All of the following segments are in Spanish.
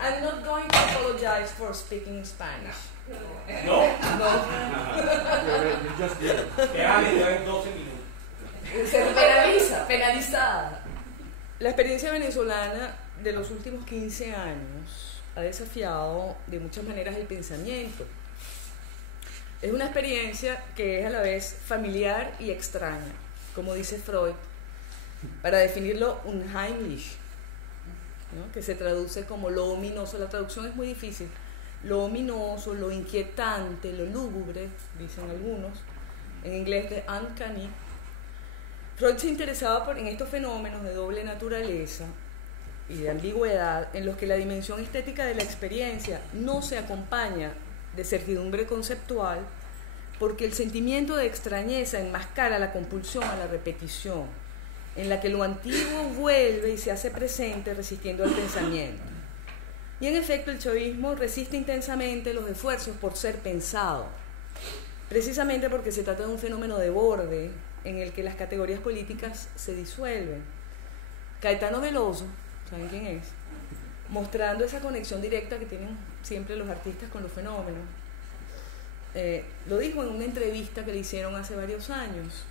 I'm not going to apologize for speaking Spanish. No. You just did it. Te hablo en 12 minutos. Se penalizada. La experiencia venezolana de los últimos 15 años ha desafiado de muchas maneras el pensamiento. Es una experiencia que es a la vez familiar y extraña, como dice Freud, para definirlo unheimlich, ¿no? Que se traduce como lo ominoso. La traducción es muy difícil. Lo ominoso, lo inquietante, lo lúgubre, dicen algunos, en inglés de uncanny. Freud se interesaba en estos fenómenos de doble naturaleza y de ambigüedad en los que la dimensión estética de la experiencia no se acompaña de certidumbre conceptual, porque el sentimiento de extrañeza enmascara la compulsión a la repetición, en la que lo antiguo vuelve y se hace presente resistiendo al pensamiento. Y en efecto el chavismo resiste intensamente los esfuerzos por ser pensado, precisamente porque se trata de un fenómeno de borde en el que las categorías políticas se disuelven. Caetano Veloso, ¿saben quién es? Mostrando esa conexión directa que tienen siempre los artistas con los fenómenos. Lo dijo en una entrevista que le hicieron hace varios años.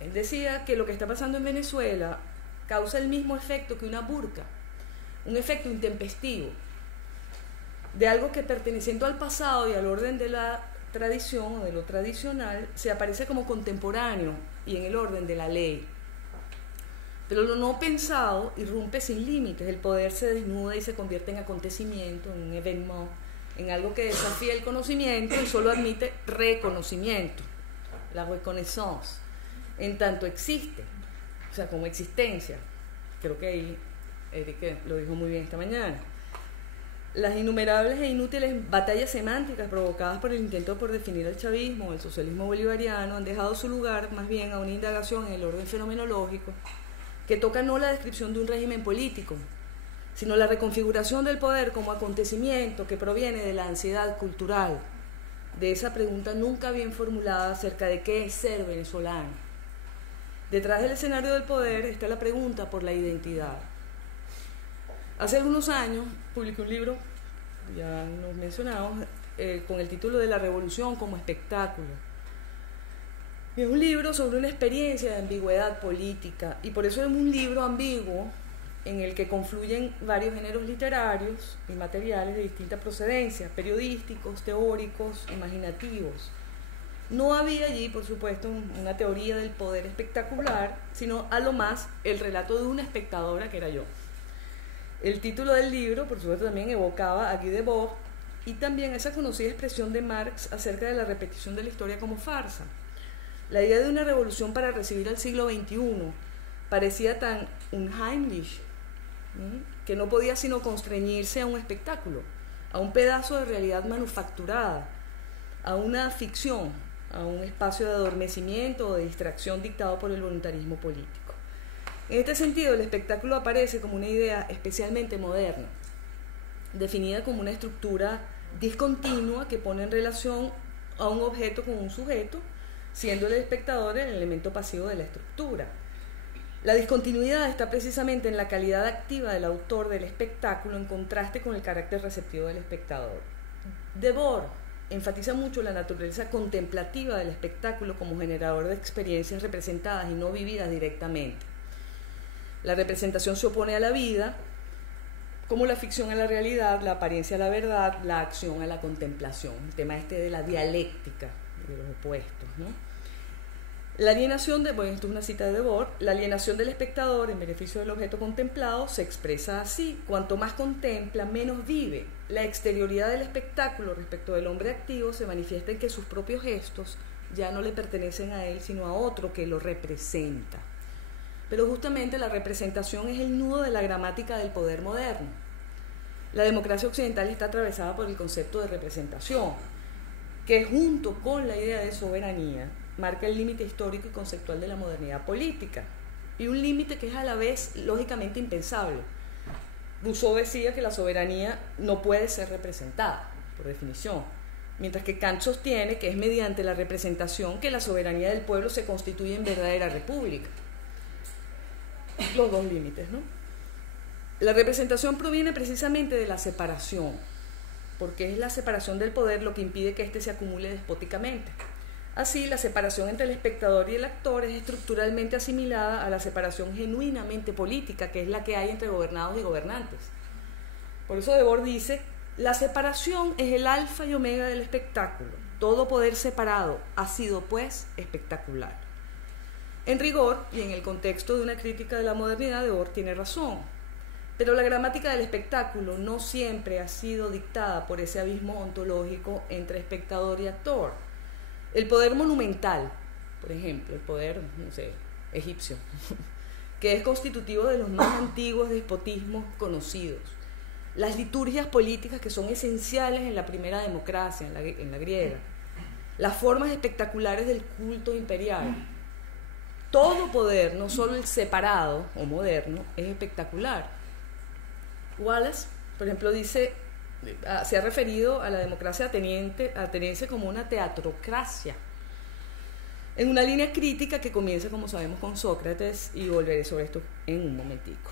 Él decía que lo que está pasando en Venezuela causa el mismo efecto que una burka, un efecto intempestivo, de algo que perteneciendo al pasado y al orden de la tradición o de lo tradicional, se aparece como contemporáneo y en el orden de la ley. Pero lo no pensado irrumpe sin límites, el poder se desnuda y se convierte en acontecimiento, en un événement, en algo que desafía el conocimiento y solo admite reconocimiento, la reconnaissance, en tanto existe, o sea, como existencia. Creo que ahí Eric lo dijo muy bien esta mañana. Las innumerables e inútiles batallas semánticas provocadas por el intento por definir el chavismo o el socialismo bolivariano han dejado su lugar más bien a una indagación en el orden fenomenológico que toca no la descripción de un régimen político, sino la reconfiguración del poder como acontecimiento que proviene de la ansiedad cultural, de esa pregunta nunca bien formulada acerca de qué es ser venezolano. Detrás del escenario del poder está la pregunta por la identidad. Hace algunos años publiqué un libro, ya lo mencionamos, con el título de La Revolución como espectáculo. Y es un libro sobre una experiencia de ambigüedad política, y por eso es un libro ambiguo en el que confluyen varios géneros literarios y materiales de distinta procedencia, periodísticos, teóricos, imaginativos. No había allí, por supuesto, una teoría del poder espectacular, sino a lo más el relato de una espectadora que era yo. El título del libro, por supuesto, también evocaba a Guy Debord y también esa conocida expresión de Marx acerca de la repetición de la historia como farsa. La idea de una revolución para recibir al siglo XXI parecía tan unheimlich, que no podía sino constreñirse a un espectáculo, a un pedazo de realidad manufacturada, a una ficción, a un espacio de adormecimiento o de distracción dictado por el voluntarismo político. En este sentido, el espectáculo aparece como una idea especialmente moderna, definida como una estructura discontinua que pone en relación a un objeto con un sujeto, siendo el espectador el elemento pasivo de la estructura. La discontinuidad está precisamente en la calidad activa del autor del espectáculo en contraste con el carácter receptivo del espectador. Debord enfatiza mucho la naturaleza contemplativa del espectáculo como generador de experiencias representadas y no vividas directamente. La representación se opone a la vida, como la ficción a la realidad, la apariencia a la verdad, la acción a la contemplación. El tema de la dialéctica de los opuestos, ¿no? La alienación esto es una cita de Debord, la alienación del espectador en beneficio del objeto contemplado se expresa así: cuanto más contempla, menos vive. La exterioridad del espectáculo respecto del hombre activo se manifiesta en que sus propios gestos ya no le pertenecen a él, sino a otro que lo representa. Pero justamente la representación es el nudo de la gramática del poder moderno. La democracia occidental está atravesada por el concepto de representación, que junto con la idea de soberanía marca el límite histórico y conceptual de la modernidad política, y un límite que es a la vez lógicamente impensable. Rousseau decía que la soberanía no puede ser representada, por definición, mientras que Kant sostiene que es mediante la representación que la soberanía del pueblo se constituye en verdadera república. Los dos límites, ¿no? La representación proviene precisamente de la separación, porque es la separación del poder lo que impide que éste se acumule despóticamente. Así, la separación entre el espectador y el actor es estructuralmente asimilada a la separación genuinamente política, que es la que hay entre gobernados y gobernantes. Por eso Debord dice: la separación es el alfa y omega del espectáculo. Todo poder separado ha sido, pues, espectacular. En rigor, y en el contexto de una crítica de la modernidad, Debord tiene razón. Pero la gramática del espectáculo no siempre ha sido dictada por ese abismo ontológico entre espectador y actor. El poder monumental, por ejemplo, el poder, no sé, egipcio, que es constitutivo de los más antiguos despotismos conocidos. Las liturgias políticas que son esenciales en la primera democracia, en la griega. Las formas espectaculares del culto imperial. Todo poder, no solo el separado o moderno, es espectacular. Wallace, por ejemplo, dice, se ha referido a la democracia ateniense como una teatrocracia, en una línea crítica que comienza, como sabemos, con Sócrates, y volveré sobre esto en un momentico.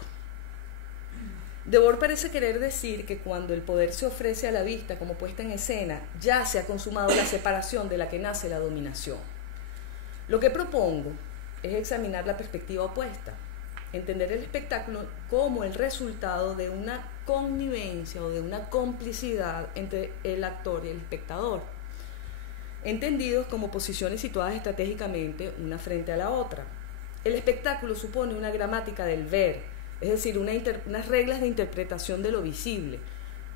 Debord parece querer decir que cuando el poder se ofrece a la vista como puesta en escena, ya se ha consumado la separación de la que nace la dominación. Lo que propongo es examinar la perspectiva opuesta, entender el espectáculo como el resultado de una connivencia o de una complicidad entre el actor y el espectador, entendidos como posiciones situadas estratégicamente una frente a la otra. El espectáculo supone una gramática del ver, es decir, unas reglas de interpretación de lo visible.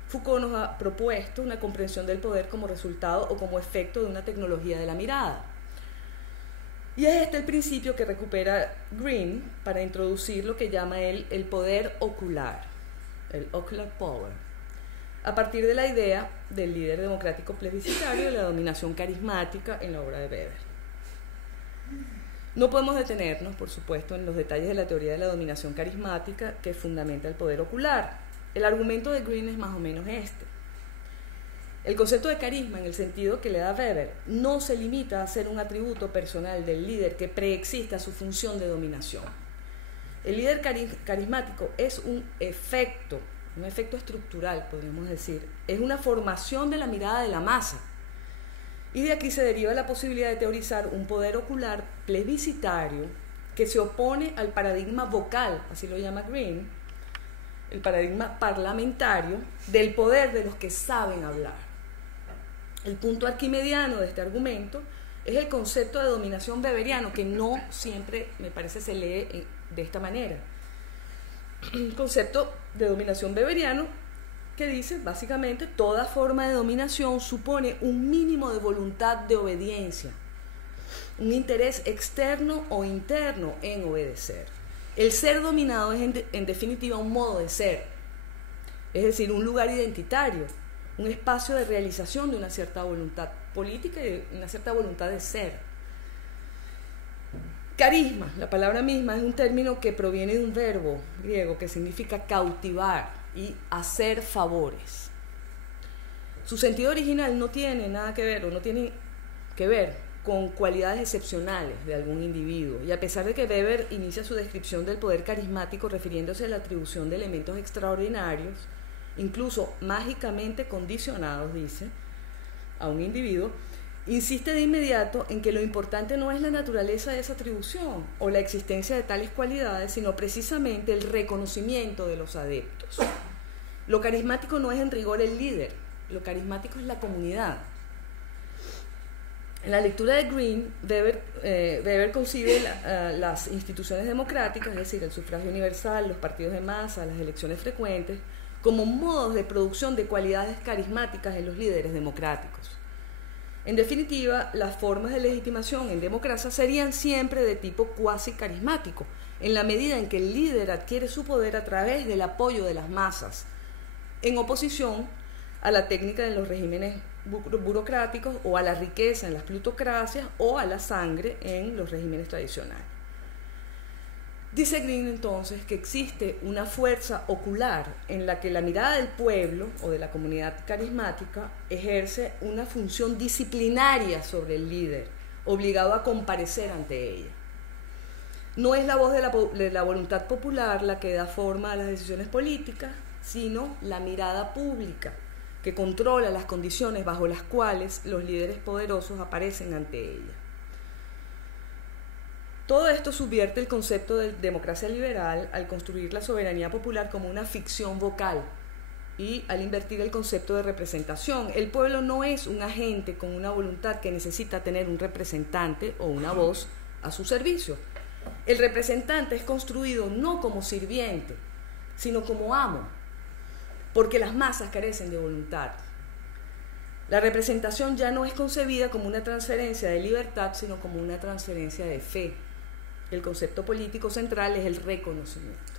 Foucault nos ha propuesto una comprensión del poder como resultado o como efecto de una tecnología de la mirada. Y es este el principio que recupera Green para introducir lo que llama él el poder ocular, el ocular power, a partir de la idea del líder democrático plebiscitario y la dominación carismática en la obra de Weber. No podemos detenernos, por supuesto, en los detalles de la teoría de la dominación carismática que fundamenta el poder ocular. El argumento de Green es más o menos este. El concepto de carisma, en el sentido que le da Weber, no se limita a ser un atributo personal del líder que preexista a su función de dominación. El líder carismático es un efecto estructural, podríamos decir. Es una formación de la mirada de la masa. Y de aquí se deriva la posibilidad de teorizar un poder ocular plebiscitario que se opone al paradigma vocal, así lo llama Green, el paradigma parlamentario del poder de los que saben hablar. El punto arquimediano de este argumento es el concepto de dominación weberiano, que no siempre, me parece, se lee de esta manera. El concepto de dominación weberiano que dice, básicamente, toda forma de dominación supone un mínimo de voluntad de obediencia, un interés externo o interno en obedecer. El ser dominado es, en definitiva, un modo de ser, es decir, un lugar identitario, un espacio de realización de una cierta voluntad política y de una cierta voluntad de ser. Carisma, la palabra misma, es un término que proviene de un verbo griego que significa cautivar y hacer favores. Su sentido original no tiene nada que ver, o no tiene que ver con cualidades excepcionales de algún individuo, y a pesar de que Weber inicia su descripción del poder carismático refiriéndose a la atribución de elementos extraordinarios, incluso mágicamente condicionados, dice, a un individuo, insiste de inmediato en que lo importante no es la naturaleza de esa atribución o la existencia de tales cualidades, sino precisamente el reconocimiento de los adeptos. Lo carismático no es en rigor el líder, lo carismático es la comunidad. En la lectura de Green, Weber concibe las instituciones democráticas, es decir, el sufragio universal, los partidos de masa, las elecciones frecuentes, como modos de producción de cualidades carismáticas en los líderes democráticos. En definitiva, las formas de legitimación en democracia serían siempre de tipo cuasi carismático, en la medida en que el líder adquiere su poder a través del apoyo de las masas, en oposición a la técnica de los regímenes burocráticos o a la riqueza en las plutocracias o a la sangre en los regímenes tradicionales. Dice Green entonces que existe una fuerza ocular en la que la mirada del pueblo o de la comunidad carismática ejerce una función disciplinaria sobre el líder, obligado a comparecer ante ella. No es la voz de la voluntad popular la que da forma a las decisiones políticas, sino la mirada pública, que controla las condiciones bajo las cuales los líderes poderosos aparecen ante ella. Todo esto subvierte el concepto de democracia liberal al construir la soberanía popular como una ficción vocal y al invertir el concepto de representación. El pueblo no es un agente con una voluntad que necesita tener un representante o una voz a su servicio. El representante es construido no como sirviente, sino como amo, porque las masas carecen de voluntad. La representación ya no es concebida como una transferencia de libertad, sino como una transferencia de fe. El concepto político central es el reconocimiento.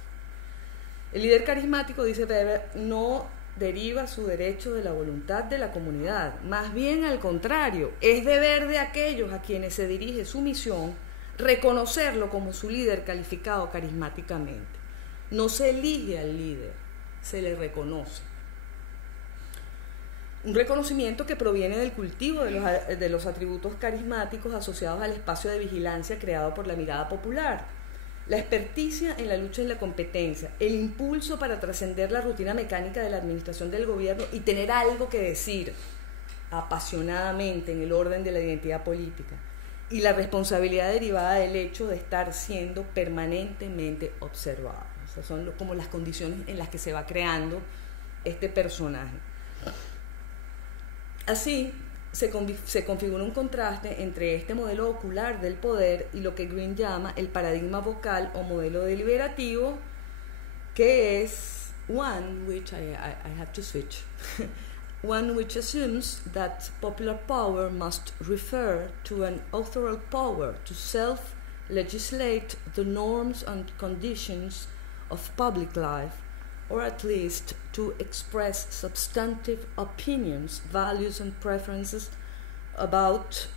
El líder carismático, dice Weber, no deriva su derecho de la voluntad de la comunidad, más bien al contrario, es deber de aquellos a quienes se dirige su misión reconocerlo como su líder calificado carismáticamente. No se elige al líder, se le reconoce. Un reconocimiento que proviene del cultivo de los atributos carismáticos asociados al espacio de vigilancia creado por la mirada popular, la experticia en la lucha y la competencia, el impulso para trascender la rutina mecánica de la administración del gobierno y tener algo que decir apasionadamente en el orden de la identidad política, y la responsabilidad derivada del hecho de estar siendo permanentemente observado. O sea, son como las condiciones en las que se va creando este personaje. Así se configura un contraste entre este modelo ocular del poder y lo que Green llama el paradigma vocal o modelo deliberativo, que es one which I have to switch one which assumes that popular power must refer to an authorial power to self-legislate the norms and conditions of public life, or at least to express substantive opinions, values and preferences about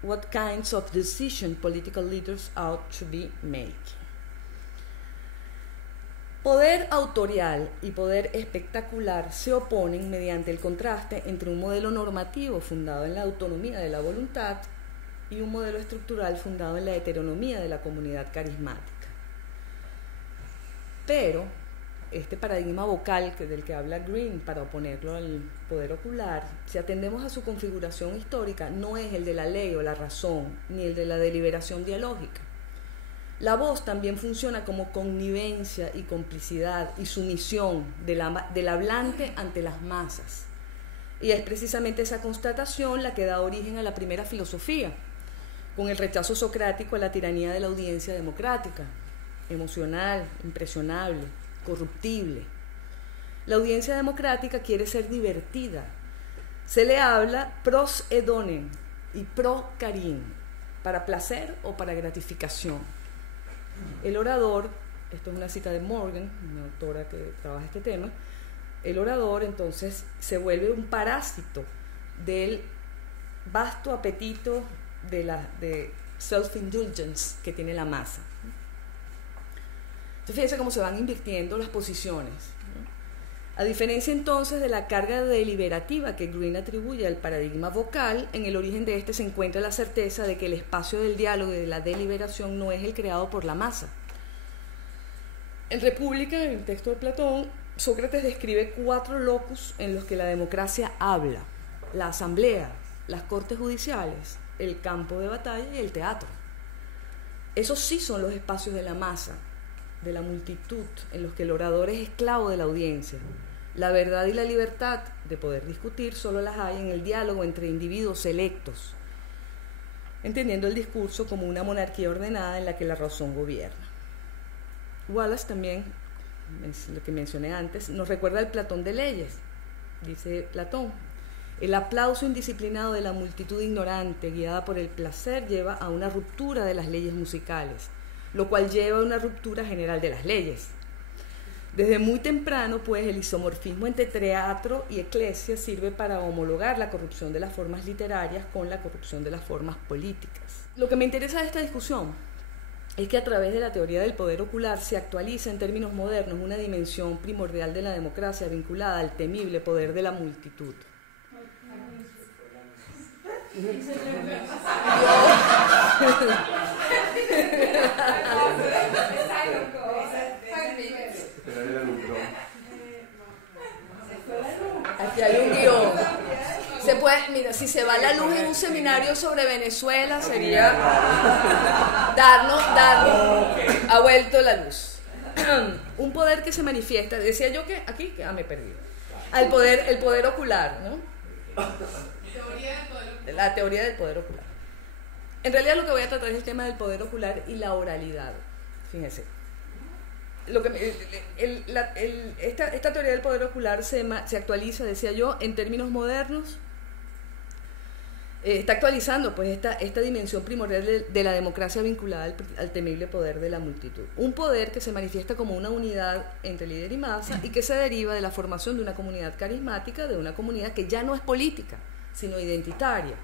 what kinds of decisions political leaders ought to be making. Poder autorial y poder espectacular se oponen mediante el contraste entre un modelo normativo fundado en la autonomía de la voluntad y un modelo estructural fundado en la heteronomía de la comunidad carismática. Pero este paradigma vocal del que habla Green para oponerlo al poder ocular, si atendemos a su configuración histórica, no es el de la ley o la razón, ni el de la deliberación dialógica. La voz también funciona como connivencia y complicidad y sumisión del hablante ante las masas. Y es precisamente esa constatación la que da origen a la primera filosofía, con el rechazo socrático a la tiranía de la audiencia democrática, emocional, impresionable, corruptible. La audiencia democrática quiere ser divertida. Se le habla pros edonen y pro carin, para placer o para gratificación. El orador, esto es una cita de Morgan, una autora que trabaja este tema, el orador entonces se vuelve un parásito del vasto apetito de self-indulgence que tiene la masa. Entonces fíjense cómo se van invirtiendo las posiciones. A diferencia entonces de la carga deliberativa que Green atribuye al paradigma vocal, en el origen de este se encuentra la certeza de que el espacio del diálogo y de la deliberación no es el creado por la masa. En República, en el texto de Platón, Sócrates describe 4 locus en los que la democracia habla: la asamblea, las cortes judiciales, el campo de batalla y el teatro. Esos sí son los espacios de la masa, de la multitud, en los que el orador es esclavo de la audiencia. La verdad y la libertad de poder discutir solo las hay en el diálogo entre individuos selectos, entendiendo el discurso como una monarquía ordenada en la que la razón gobierna. Wallace también, es lo que mencioné antes, nos recuerda el Platón de leyes. Dice Platón: el aplauso indisciplinado de la multitud ignorante, guiada por el placer, lleva a una ruptura de las leyes musicales, lo cual lleva a una ruptura general de las leyes. Desde muy temprano, pues, el isomorfismo entre teatro y eclesia sirve para homologar la corrupción de las formas literarias con la corrupción de las formas políticas. Lo que me interesa de esta discusión es que a través de la teoría del poder ocular se actualiza en términos modernos una dimensión primordial de la democracia vinculada al temible poder de la multitud. Aquí hay un guión. Se puede, mira, si se va la luz en un seminario sobre Venezuela sería darnos, ha vuelto la luz. Un poder que se manifiesta, decía yo que aquí, me he perdido. El poder ocular, ¿no? La teoría del poder ocular. En realidad lo que voy a tratar es el tema del poder ocular y la oralidad. Fíjense. Esta teoría del poder ocular se actualiza, decía yo, en términos modernos. Está actualizando pues esta dimensión primordial de la democracia vinculada al temible poder de la multitud. Un poder que se manifiesta como una unidad entre líder y masa y que se deriva de la formación de una comunidad carismática, de una comunidad que ya no es política, sino identitaria.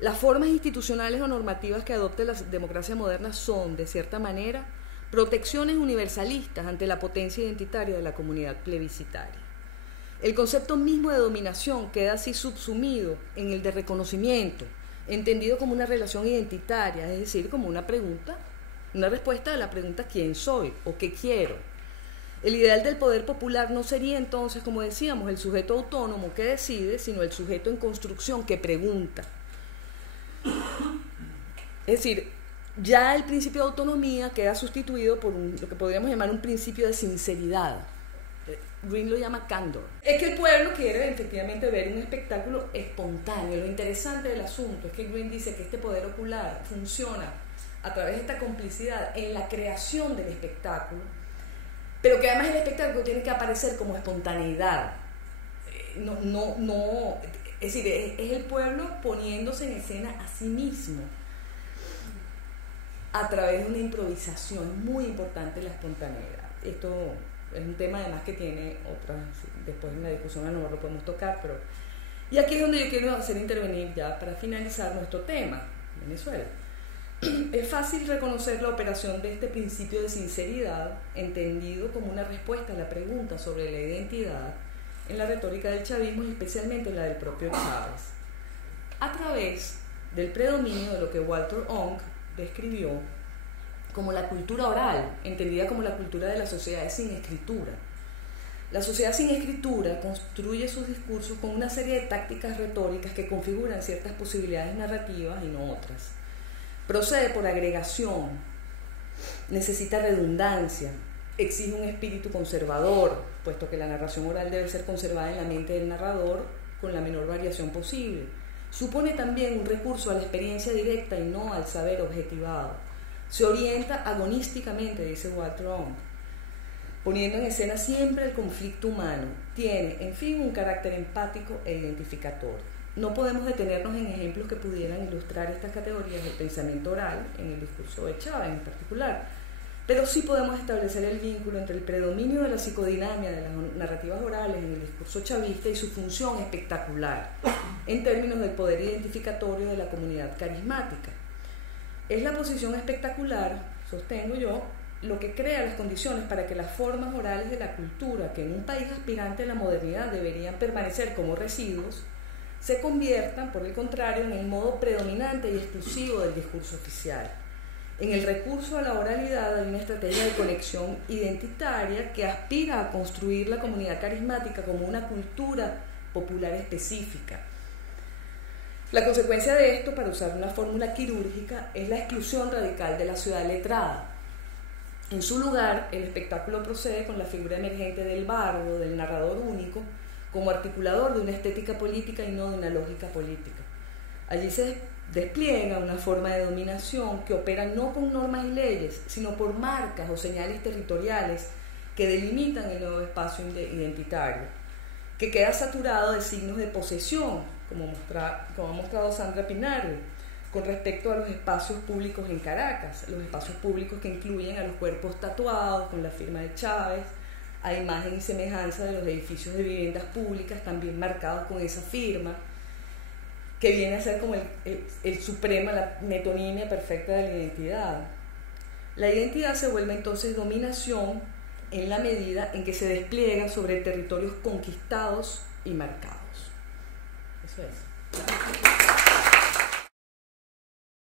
Las formas institucionales o normativas que adopta la democracia moderna son, de cierta manera, protecciones universalistas ante la potencia identitaria de la comunidad plebiscitaria. El concepto mismo de dominación queda así subsumido en el de reconocimiento, entendido como una relación identitaria, es decir, como una pregunta, una respuesta a la pregunta ¿quién soy o qué quiero? El ideal del poder popular no sería entonces, como decíamos, el sujeto autónomo que decide, sino el sujeto en construcción que pregunta. Es decir, ya el principio de autonomía queda sustituido por lo que podríamos llamar un principio de sinceridad. Green lo llama candor. Es que el pueblo quiere efectivamente ver un espectáculo espontáneo. Lo interesante del asunto es que Green dice que este poder ocular funciona a través de esta complicidad en la creación del espectáculo, pero que además el espectáculo tiene que aparecer como espontaneidad. Es decir, es el pueblo poniéndose en escena a sí mismo a través de una improvisación muy importante, la espontaneidad. Esto es un tema además que tiene otras, después en la discusión no lo podemos tocar, pero... Y aquí es donde yo quiero hacer intervenir ya para finalizar nuestro tema, Venezuela. Es fácil reconocer la operación de este principio de sinceridad, entendido como una respuesta a la pregunta sobre la identidad, en la retórica del chavismo y especialmente en la del propio Chávez, a través del predominio de lo que Walter Ong describió como la cultura oral, entendida como la cultura de las sociedades sin escritura. La sociedad sin escritura construye sus discursos con una serie de tácticas retóricas que configuran ciertas posibilidades narrativas y no otras. Procede por agregación, necesita redundancia, exige un espíritu conservador, puesto que la narración oral debe ser conservada en la mente del narrador con la menor variación posible. Supone también un recurso a la experiencia directa y no al saber objetivado. Se orienta agonísticamente, dice Walter Ong, poniendo en escena siempre el conflicto humano. Tiene, en fin, un carácter empático e identificatorio. No podemos detenernos en ejemplos que pudieran ilustrar estas categorías del pensamiento oral, en el discurso de Chávez en particular, pero sí podemos establecer el vínculo entre el predominio de la psicodinamia de las narrativas orales en el discurso chavista y su función espectacular, en términos del poder identificatorio de la comunidad carismática. Es la posición espectacular, sostengo yo, lo que crea las condiciones para que las formas orales de la cultura, que en un país aspirante a la modernidad deberían permanecer como residuos, se conviertan, por el contrario, en el modo predominante y exclusivo del discurso oficial. En el recurso a la oralidad hay una estrategia de conexión identitaria que aspira a construir la comunidad carismática como una cultura popular específica. La consecuencia de esto, para usar una fórmula quirúrgica, es la exclusión radical de la ciudad letrada. En su lugar, el espectáculo procede con la figura emergente del bardo, del narrador único, como articulador de una estética política y no de una lógica política. Allí se despliega una forma de dominación que opera no con normas y leyes, sino por marcas o señales territoriales que delimitan el nuevo espacio identitario, que queda saturado de signos de posesión, como ha mostrado Sandra Pinardi, con respecto a los espacios públicos en Caracas, los espacios públicos que incluyen a los cuerpos tatuados con la firma de Chávez, a imagen y semejanza de los edificios de viviendas públicas también marcados con esa firma, que viene a ser como el suprema, la metonimia perfecta de la identidad. La identidad se vuelve entonces dominación en la medida en que se despliega sobre territorios conquistados y marcados. Eso es.